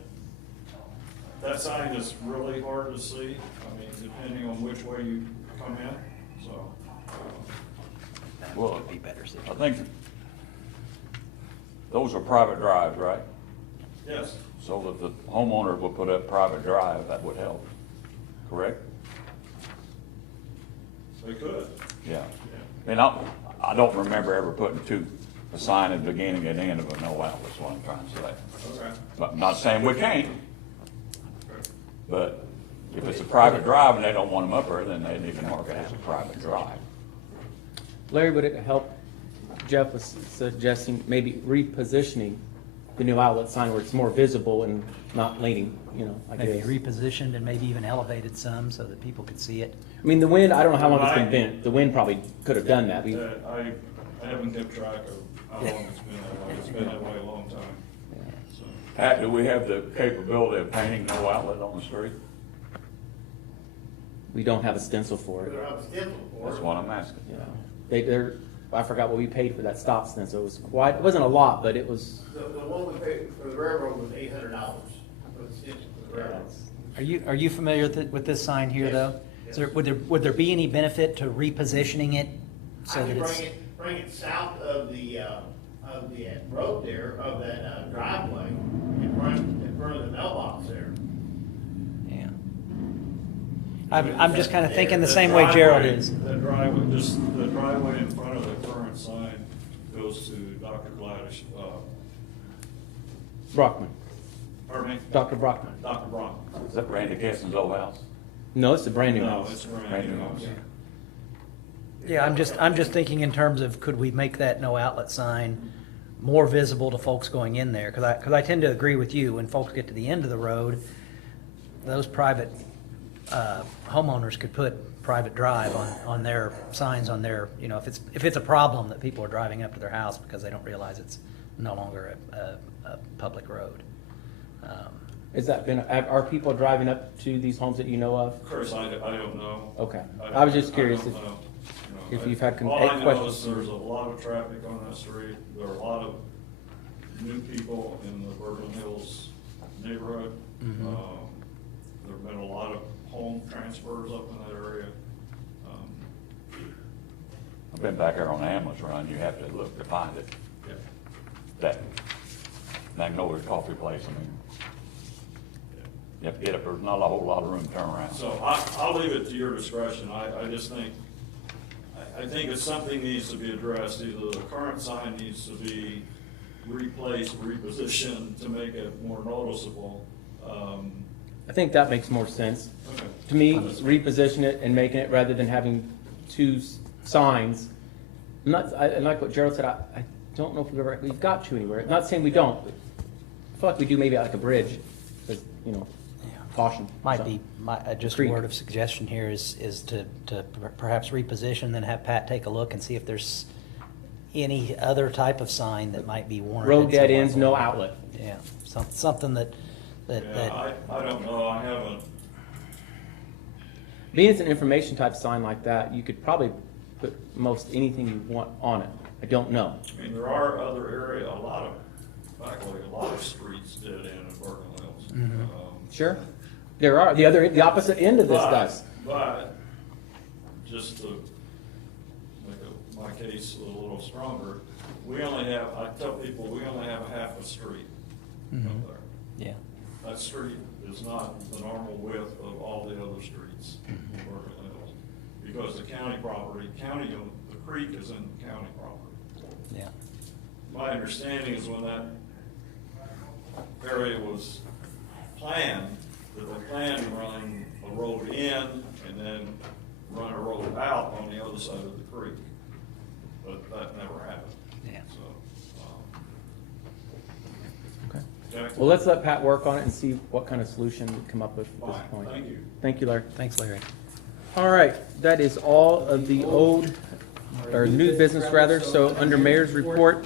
that sign is really hard to see, I mean, depending on which way you come in, so. That Well, would be better I situated. think those are private drives, right? Yes, So that the homeowner will put up private drive, that would help, correct? they could. Yeah. And I don't remember ever putting a sign at the beginning and end of a no out, is what I'm trying to say. Okay. But I'm not saying we can't, but if it's a private drive and they don't want them up there, then they need to mark it as a private drive. Larry, would it help, Jeff was suggesting maybe repositioning the new outlet sign where it's more visible and not leaning, I Maybe guess. repositioned and maybe even elevated some so that people could see it. I mean, the wind, I don't know how long it's been bent. The wind probably could have done that. I haven't kept track of how long it's been that way, it's been that way a long time, so. Pat, do we have the capability of painting no outlet on the street? We don't have a stencil for They're it. on stencil for That's it. what I'm asking. They're, I forgot what we paid for that stop stencil. It was quite, it wasn't a lot, but it was. The one we paid for the railroad was $800 for the stencil for the railroad. Are you familiar with this sign here, Yes. though? Is there, would there be any benefit to repositioning it I so that could it's? bring it south of the road there, of that driveway, in front of the mailbox there. Yeah. I'm just kind of thinking the same way Gerald is. The driveway in front of the current sign goes to Dr. Gladish, Brockman, pardon me? Dr. Brockman. Dr. Brown. Is that Randy Keston's old house? No, it's a brand new No, house. it's brand new house. Yeah, I'm just thinking in terms of could we make that no outlet sign more visible to folks going in there? Because I tend to agree with you, when folks get to the end of the road, those private homeowners could put private drive on their signs on their, if it's a problem that people are driving up to their house because they don't realize it's no longer a public road. Has that been, are people driving up to these homes that you know of? Of course, I don't know. Okay. I was just curious don't if- know. if you've had All I know questions. is there's a lot of traffic on that street. There are a lot of new people in the Berlin Hills neighborhood. Mhm. There've been a lot of home transfers up in that area. I've been back there on the ambulance run, you have to look to find it. Yeah. That Magnolia Coffee Place, I mean, you have to get up, there's not a whole lot of room to turn around. So I'll leave it to your discretion. I just think, I think if something needs to be addressed, either the current sign needs to be replaced, repositioned to make it more noticeable. I think that makes more sense. Okay. To me, reposition it and making it, rather than having two signs. I like what Gerald said, don't know if we've got to anywhere. Not saying we don't, but I feel like we do maybe at like a bridge, but, you know, caution. Might so. be, just a Creek. word of suggestion here is to perhaps reposition, then have Pat take a look and see if there's any other type of sign that might be warranted. Road dead somewhere. ends, no outlet. Yeah, something that. Yeah, I don't know, I haven't, Being it's an information type sign like that, you could probably put most anything you want on it. I don't know. I mean, there are other area, a lot of streets dead end in Bergen Hills. Mhm. Sure. There are. The opposite end of this does. But, just to make my case a little stronger, I tell people, we only have half a street Mhm. up there. Yeah. That street is not the normal width of all the other streets in Bergen Hills. Because the county property, the creek is in county property. Yeah. My understanding is when that area was planned, that they planned to run a road in and then run a road out on the other side of the creek. But that never happened. Yeah. Okay. Okay. Well, let's let Pat work on it and see what kind of solution we come up with at this Fine. point. Thank you. Thank you, Larry. Thanks, Larry. All right, that is all of the old, or new business rather. So under mayor's report,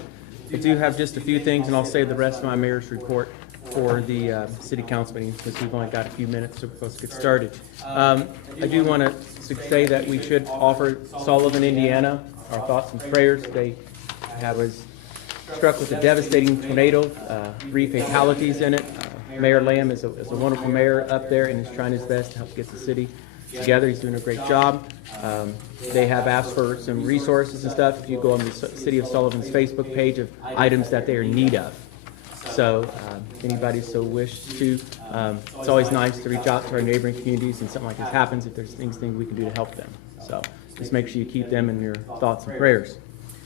I do have just a few things, and I'll save the rest of my mayor's report for the city council meeting, because we've only got a few minutes, so we're supposed to get started. I do want to say that we should offer Sullivan, Indiana, our thoughts and prayers. They was struck with a devastating tornado, 3 fatalities in it. Mayor Lamb is a wonderful mayor up there and is trying his best to help get the city together. He's doing a great job. They have asked for some resources and stuff. If you go on the City of Sullivan's Facebook page of items that they are in need of. So if anybody so wished to, it's always nice to reach out to our neighboring communities and something like this happens, if there's things we can do to help them. So just make sure you keep them in your thoughts and prayers.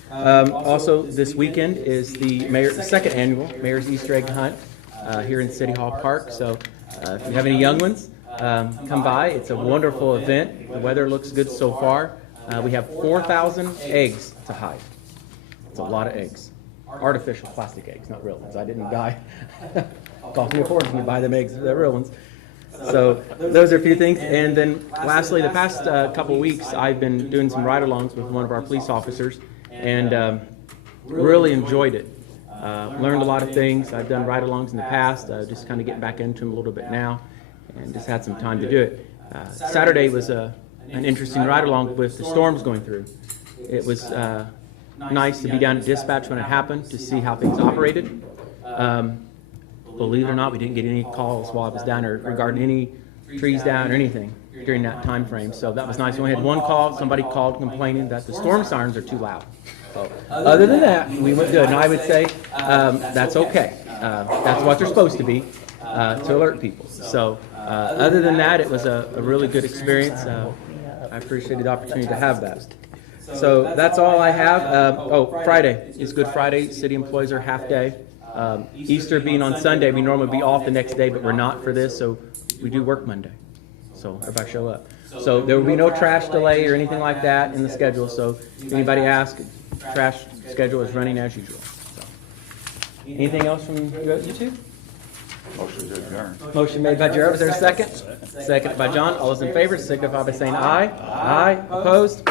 Also, this weekend is the second annual Mayor's Easter Egg Hunt here in City Hall Park. So if you have any young ones, come by. It's a wonderful event. The weather looks good so far. We have 4,000 eggs to hide. It's a lot of eggs. Artificial plastic eggs, not real ones. I didn't buy. Cost me a fortune to buy them eggs. They're real ones. So those are a few things. And then lastly, the past couple of weeks, I've been doing some ride-alongs with one of our police officers, and really enjoyed it. Learned a lot of things. I've done ride-alongs in the past, just kind of getting back into them a little bit now, and just had some time to do it. Saturday was an interesting ride-along with the storms going through. It was nice to be down at dispatch when it happened to see how things operated. Believe it or not, we didn't get any calls while I was down there regarding any trees down or anything during that time frame. So that was nice. We only had one call. Somebody called complaining that the storm sirens are too loud. So other than that, we went good. And I would say that's okay. That's what they're supposed to be, to alert people. So other than that, it was a really good experience. I appreciated the opportunity to have that. So that's all I have. Friday is Good Friday. City employees are half day. Easter being on Sunday, we normally be off the next day, but we're not for this, so we do work Monday. So everybody show up. So there will be no trash delay or anything like that in the schedule. So if anybody asks, trash schedule is running as usual. So. Anything else from you two? Motion to adjourn. Motion made by Jared. Is there a second? Second by John. All those in favor signify by saying aye. Aye. Opposed?